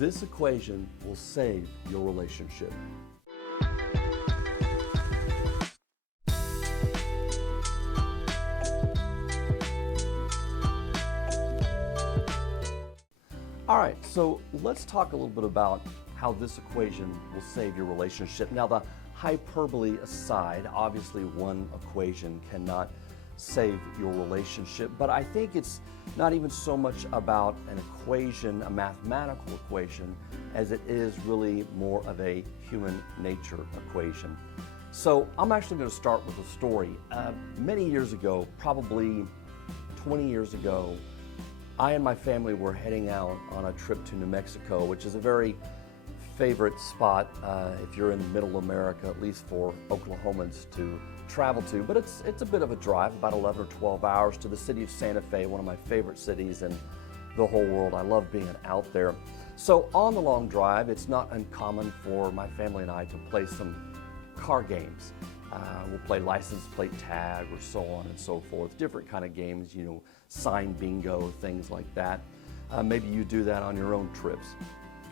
This equation will save your relationship. All right, so let's talk a little bit about how this equation will save your relationship. Now, the hyperbole aside, obviously one equation cannot save your relationship, but I think it's not even so much about an equation, a mathematical equation, as it is really more of a human nature equation. So I'm actually going to start with a story. Many years ago, probably 20 years ago, I and my family were heading out on a trip to New Mexico, which is a very favorite spot if you're in middle America, at least for Oklahomans to travel to. But it's a bit of a drive, about 11 or 12 hours to the city of Santa Fe, one of my favorite cities in the whole world. I love being out there. So on the long drive, it's not uncommon for my family and I to play some car games. We'll play license plate tag or so on and so forth, different kind of games, you know, sign bingo, things like that. Maybe you do that on your own trips.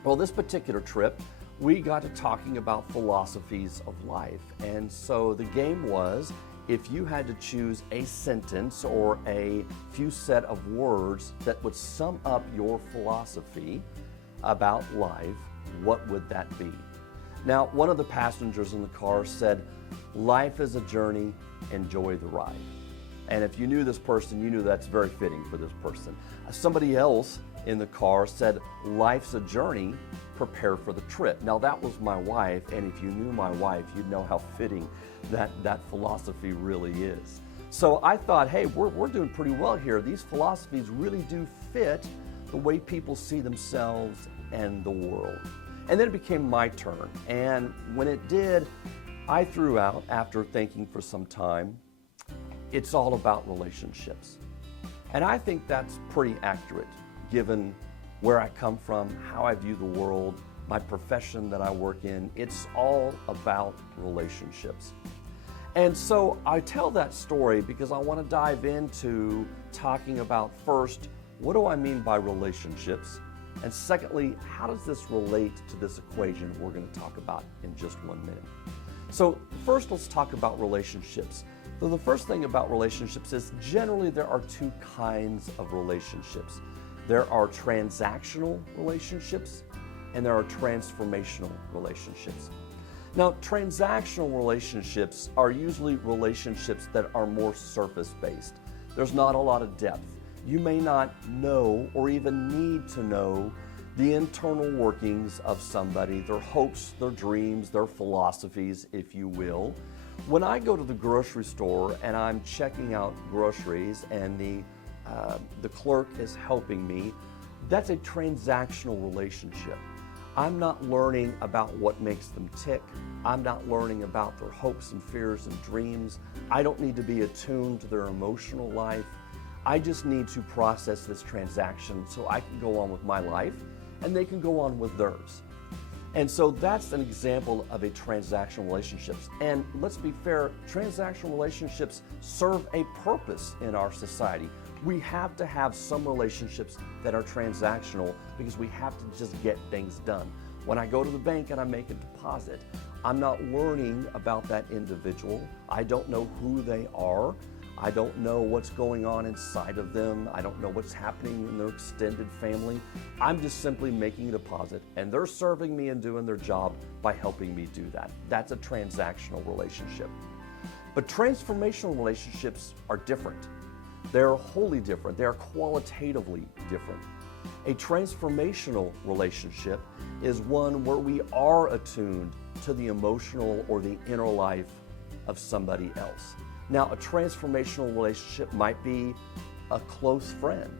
Well, this particular trip, we got to talking about philosophies of life. And so the game was, if you had to choose a sentence or a few set of words that would sum up your philosophy about life, what would that be? Now, one of the passengers in the car said, "Life is a journey, enjoy the ride." And if you knew this person, you knew that's very fitting for this person. Somebody else in the car said, "Life's a journey, prepare for the trip." Now that was my wife, and if you knew my wife, you'd know how fitting that philosophy really is. So I thought, hey, we're doing pretty well here. These philosophies really do fit the way people see themselves and the world. And then it became my turn. And when it did, I threw out, after thinking for some time, it's all about relationships. And I think that's pretty accurate, given where I come from, how I view the world, my profession that I work in. It's all about relationships. And so I tell that story because I want to dive into talking about, first, what do I mean by relationships? And secondly, how does this relate to this equation we're going to talk about in just 1 minute? So first, let's talk about relationships. So the first thing about relationships is generally there are two kinds of relationships. There are transactional relationships and there are transformational relationships. Now, transactional relationships are usually relationships that are more surface-based. There's not a lot of depth. You may not know or even need to know the internal workings of somebody, their hopes, their dreams, their philosophies, if you will. When I go to the grocery store and I'm checking out groceries and the clerk is helping me, that's a transactional relationship. I'm not learning about what makes them tick. I'm not learning about their hopes and fears and dreams. I don't need to be attuned to their emotional life. I just need to process this transaction so I can go on with my life and they can go on with theirs. And so that's an example of a transactional relationship. And let's be fair, transactional relationships serve a purpose in our society. We have to have some relationships that are transactional because we have to just get things done. When I go to the bank and I make a deposit, I'm not learning about that individual. I don't know who they are. I don't know what's going on inside of them. I don't know what's happening in their extended family. I'm just simply making a deposit and they're serving me and doing their job by helping me do that. That's a transactional relationship. But transformational relationships are different. They're wholly different. They're qualitatively different. A transformational relationship is one where we are attuned to the emotional or the inner life of somebody else. Now, a transformational relationship might be a close friend.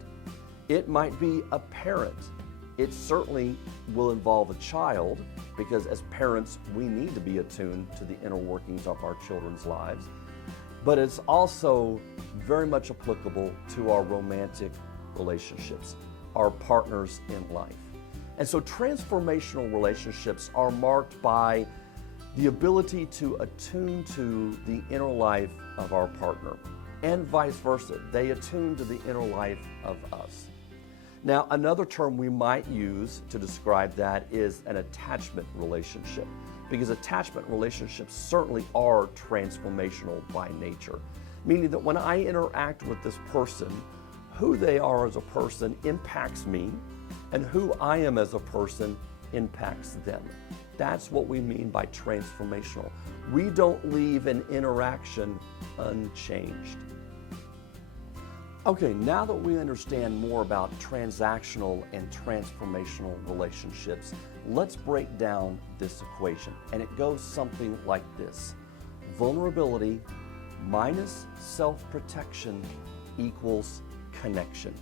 It might be a parent. It certainly will involve a child because as parents, we need to be attuned to the inner workings of our children's lives. But it's also very much applicable to our romantic relationships, our partners in life. And so transformational relationships are marked by the ability to attune to the inner life of our partner, and vice versa. They attune to the inner life of us. Now, another term we might use to describe that is an attachment relationship, because attachment relationships certainly are transformational by nature, meaning that when I interact with this person, who they are as a person impacts me, and who I am as a person impacts them. That's what we mean by transformational. We don't leave an interaction unchanged. Okay, now that we understand more about transactional and transformational relationships, let's break down this equation. And it goes something like this. Vulnerability minus self-protection equals connection.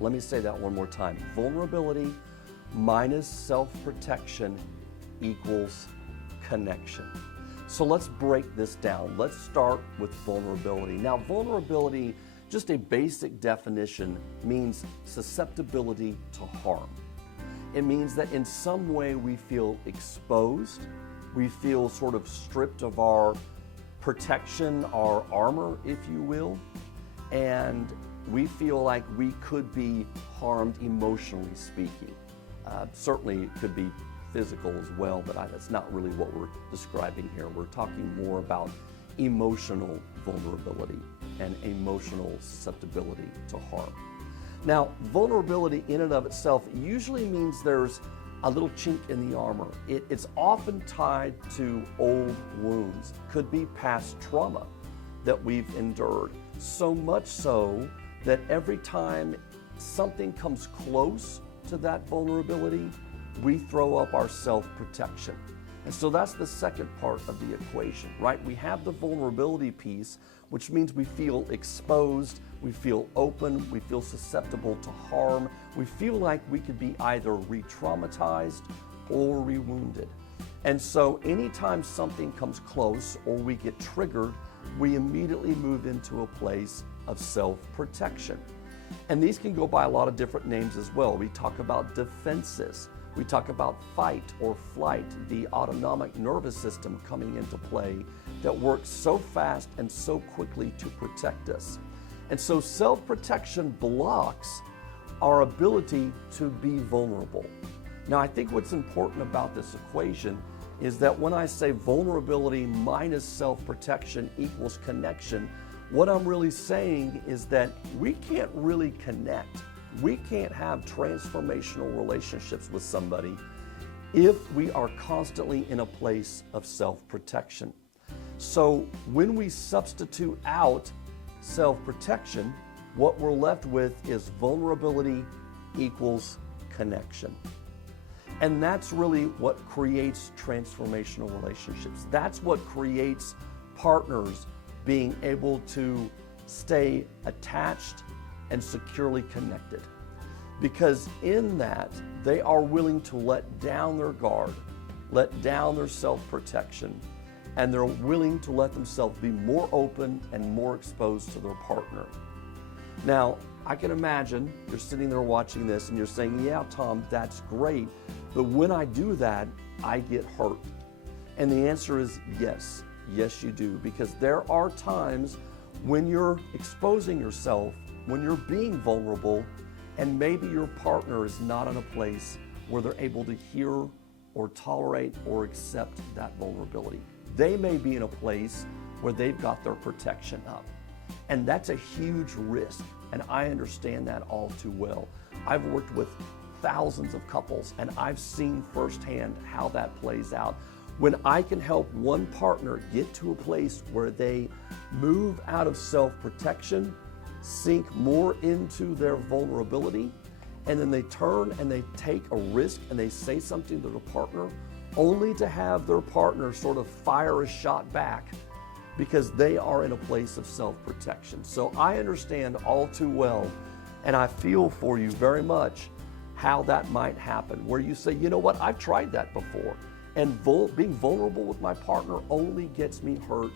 Let me say that one more time. Vulnerability minus self-protection equals connection. So let's break this down. Let's start with vulnerability. Now, vulnerability, just a basic definition, means susceptibility to harm. It means that in some way we feel exposed, we feel sort of stripped of our protection, our armor, if you will, and we feel like we could be harmed emotionally speaking. Certainly it could be physical as well, but that's not really what we're describing here. We're talking more about emotional vulnerability and emotional susceptibility to harm. Now, vulnerability in and of itself usually means there's a little chink in the armor. It's often tied to old wounds, could be past trauma that we've endured, so much so that every time something comes close to that vulnerability, we throw up our self-protection. And so that's the second part of the equation, right? We have the vulnerability piece, which means we feel exposed, we feel open, we feel susceptible to harm, we feel like we could be either re-traumatized or re-wounded. And so anytime something comes close or we get triggered, we immediately move into a place of self-protection. And these can go by a lot of different names as well. We talk about defenses. We talk about fight or flight, the autonomic nervous system coming into play that works so fast and so quickly to protect us. And so self-protection blocks our ability to be vulnerable. Now, I think what's important about this equation is that when I say vulnerability minus self-protection equals connection, what I'm really saying is that we can't really connect. We can't have transformational relationships with somebody if we are constantly in a place of self-protection. So when we substitute out self-protection, what we're left with is vulnerability equals connection. And that's really what creates transformational relationships. That's what creates partners being able to stay attached and securely connected. Because in that, they are willing to let down their guard, let down their self-protection, and they're willing to let themselves be more open and more exposed to their partner. Now, I can imagine you're sitting there watching this and you're saying, yeah, Tom, that's great, but when I do that, I get hurt. And the answer is yes. Yes, you do, because there are times when you're exposing yourself, when you're being vulnerable, and maybe your partner is not in a place where they're able to hear or tolerate or accept that vulnerability. They may be in a place where they've got their protection up. And that's a huge risk, and I understand that all too well. I've worked with thousands of couples, and I've seen firsthand how that plays out. When I can help one partner get to a place where they move out of self-protection, sink more into their vulnerability, and then they turn and they take a risk and they say something to their partner, only to have their partner sort of fire a shot back because they are in a place of self-protection. So I understand all too well, and I feel for you very much how that might happen, where you say, you know what, I've tried that before. And being vulnerable with my partner only gets me hurt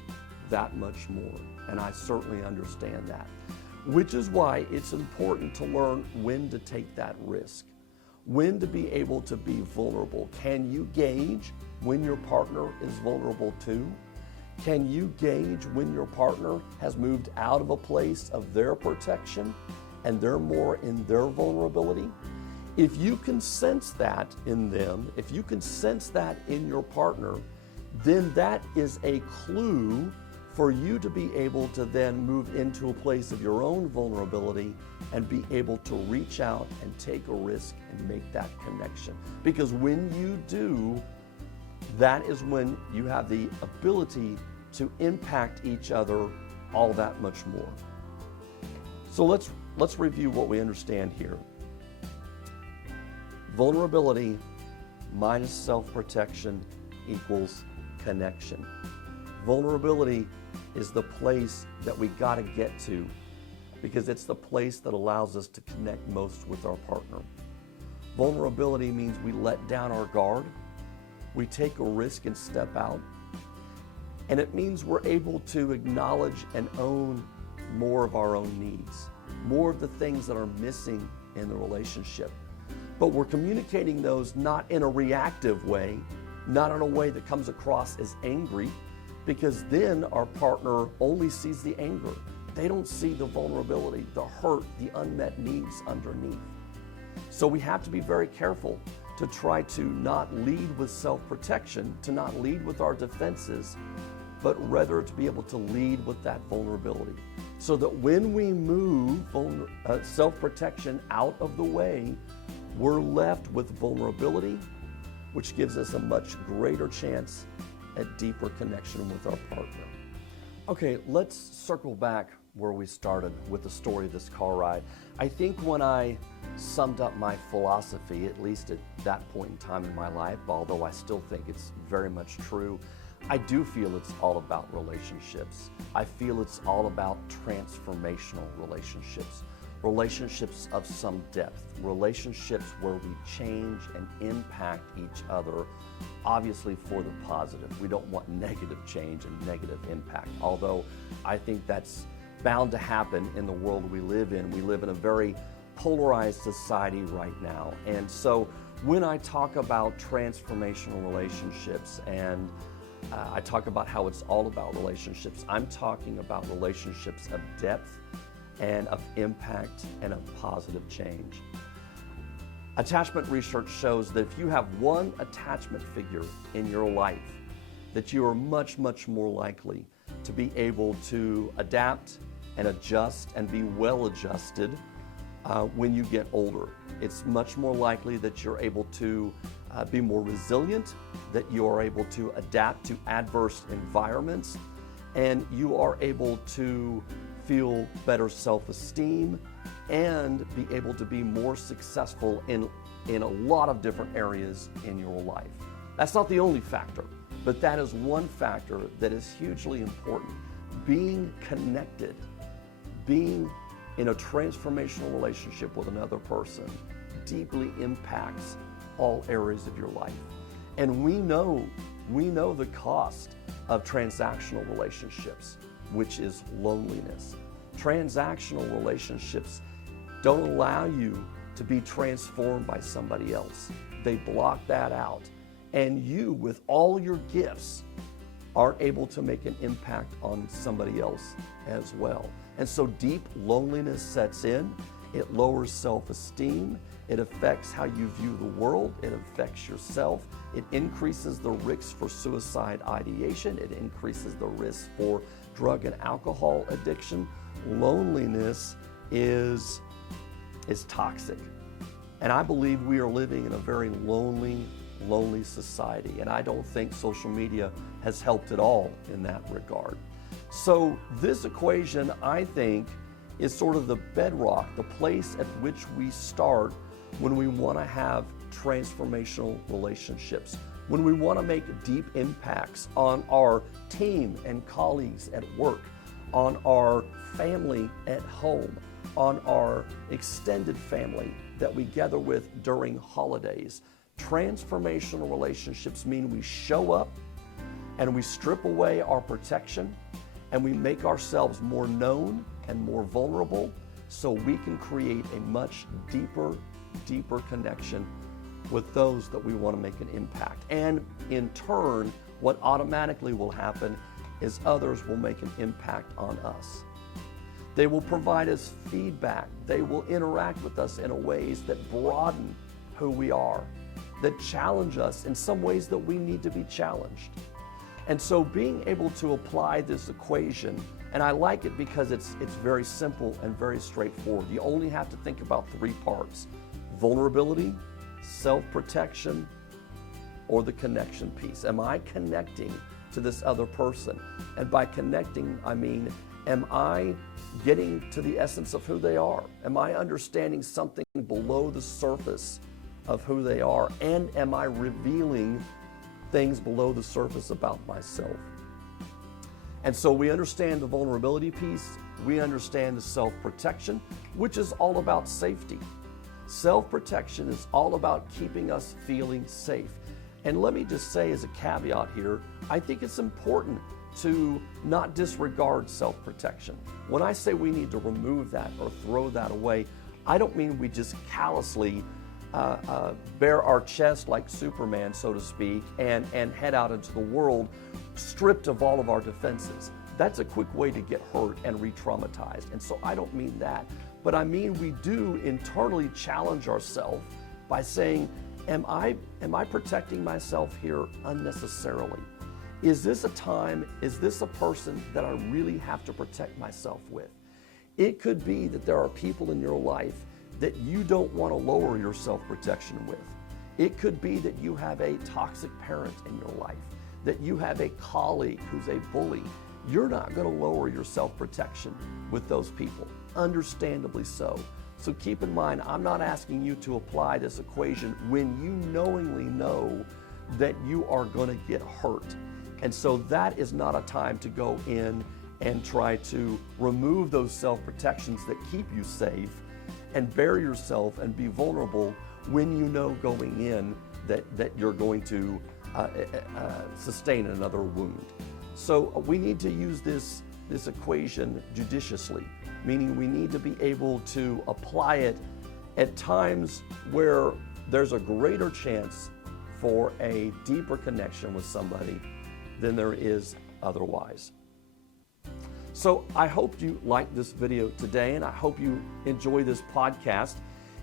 that much more. And I certainly understand that. Which is why it's important to learn when to take that risk, when to be able to be vulnerable. Can you gauge when your partner is vulnerable too? Can you gauge when your partner has moved out of a place of their protection and they're more in their vulnerability, if you can sense that in them, if you can sense that in your partner, then that is a clue for you to be able to then move into a place of your own vulnerability and be able to reach out and take a risk and make that connection. Because when you do, that is when you have the ability to impact each other all that much more. So let's review what we understand here. Vulnerability minus self-protection equals connection. Vulnerability is the place that we got to get to because it's the place that allows us to connect most with our partner. Vulnerability means we let down our guard, we take a risk and step out, and it means we're able to acknowledge and own more of our own needs, more of the things that are missing in the relationship. But we're communicating those not in a reactive way, not in a way that comes across as angry, because then our partner only sees the anger. They don't see the vulnerability, the hurt, the unmet needs underneath. So we have to be very careful to try to not lead with self-protection, to not lead with our defenses, but rather to be able to lead with that vulnerability. So that when we move self-protection out of the way, we're left with vulnerability, which gives us a much greater chance at deeper connection with our partner. Okay, let's circle back where we started with the story of this car ride. I think when I summed up my philosophy, at least at that point in time in my life, although I still think it's very much true, I do feel it's all about relationships. I feel it's all about transformational relationships. Relationships of some depth, relationships where we change and impact each other, obviously for the positive. We don't want negative change and negative impact, although I think that's bound to happen in the world we live in. We live in a very polarized society right now. And so when I talk about transformational relationships and I talk about how it's all about relationships, I'm talking about relationships of depth and of impact and of positive change. Attachment research shows that if you have one attachment figure in your life, that you are much, much more likely to be able to adapt and adjust and be well adjusted when you get older. It's much more likely that you're able to be more resilient, that you are able to adapt to adverse environments, and you are able to feel better self-esteem and be able to be more successful in a lot of different areas in your life. That's not the only factor, but that is one factor that is hugely important. Being connected, being in a transformational relationship with another person deeply impacts all areas of your life. And we know the cost of transactional relationships, which is loneliness. Transactional relationships don't allow you to be transformed by somebody else. They block that out. And you, with all your gifts, aren't able to make an impact on somebody else as well. And so deep loneliness sets in. It lowers self-esteem. It affects how you view the world. It affects yourself. It increases the risk for suicide ideation. It increases the risk for drug and alcohol addiction. Loneliness is toxic. And I believe we are living in a very lonely society. And I don't think social media has helped at all in that regard. So this equation, I think, is sort of the bedrock, the place at which we start when we want to have transformational relationships, when we want to make deep impacts on our team and colleagues at work, on our family at home, on our extended family that we gather with during holidays. Transformational relationships mean we show up and we strip away our protection and we make ourselves more known and more vulnerable so we can create a much deeper connection with those that we want to make an impact. And in turn, what automatically will happen is others will make an impact on us. They will provide us feedback. They will interact with us in ways that broaden who we are, that challenge us in some ways that we need to be challenged. And so being able to apply this equation, and I like it because it's very simple and very straightforward. You only have to think about three parts: vulnerability, self-protection, or the connection piece. Am I connecting to this other person? And by connecting, I mean, am I getting to the essence of who they are? Am I understanding something below the surface of who they are? And am I revealing things below the surface about myself? And so we understand the vulnerability piece. We understand the self-protection, which is all about safety. Self-protection is all about keeping us feeling safe. And let me just say as a caveat here, I think it's important to not disregard self-protection. When I say we need to remove that or throw that away, I don't mean we just callously bare our chest like Superman, so to speak, and head out into the world stripped of all of our defenses. That's a quick way to get hurt and re-traumatized. And so I don't mean that, but I mean we do internally challenge ourselves by saying, am I protecting myself here unnecessarily? Is this a time, is this a person that I really have to protect myself with? It could be that there are people in your life that you don't want to lower your self-protection with. It could be that you have a toxic parent in your life, that you have a colleague who's a bully. You're not going to lower your self-protection with those people, understandably so. So keep in mind, I'm not asking you to apply this equation when you knowingly know that you are going to get hurt. And so that is not a time to go in and try to remove those self-protections that keep you safe and bare yourself and be vulnerable when you know going in that you're going to sustain another wound. So we need to use this equation judiciously, meaning we need to be able to apply it at times where there's a greater chance for a deeper connection with somebody than there is otherwise. So I hope you liked this video today, and I hope you enjoy this podcast.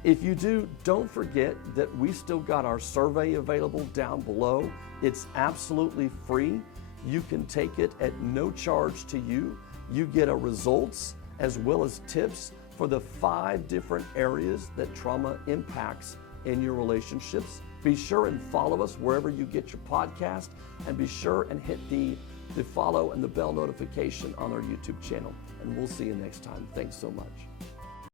If you do, don't forget that we still got our survey available down below. It's absolutely free. You can take it at no charge to you. You get results as well as tips for the 5 different areas that trauma impacts in your relationships. Be sure and follow us wherever you get your podcast, and be sure and hit the follow and the bell notification on our YouTube channel. And we'll see you next time. Thanks so much.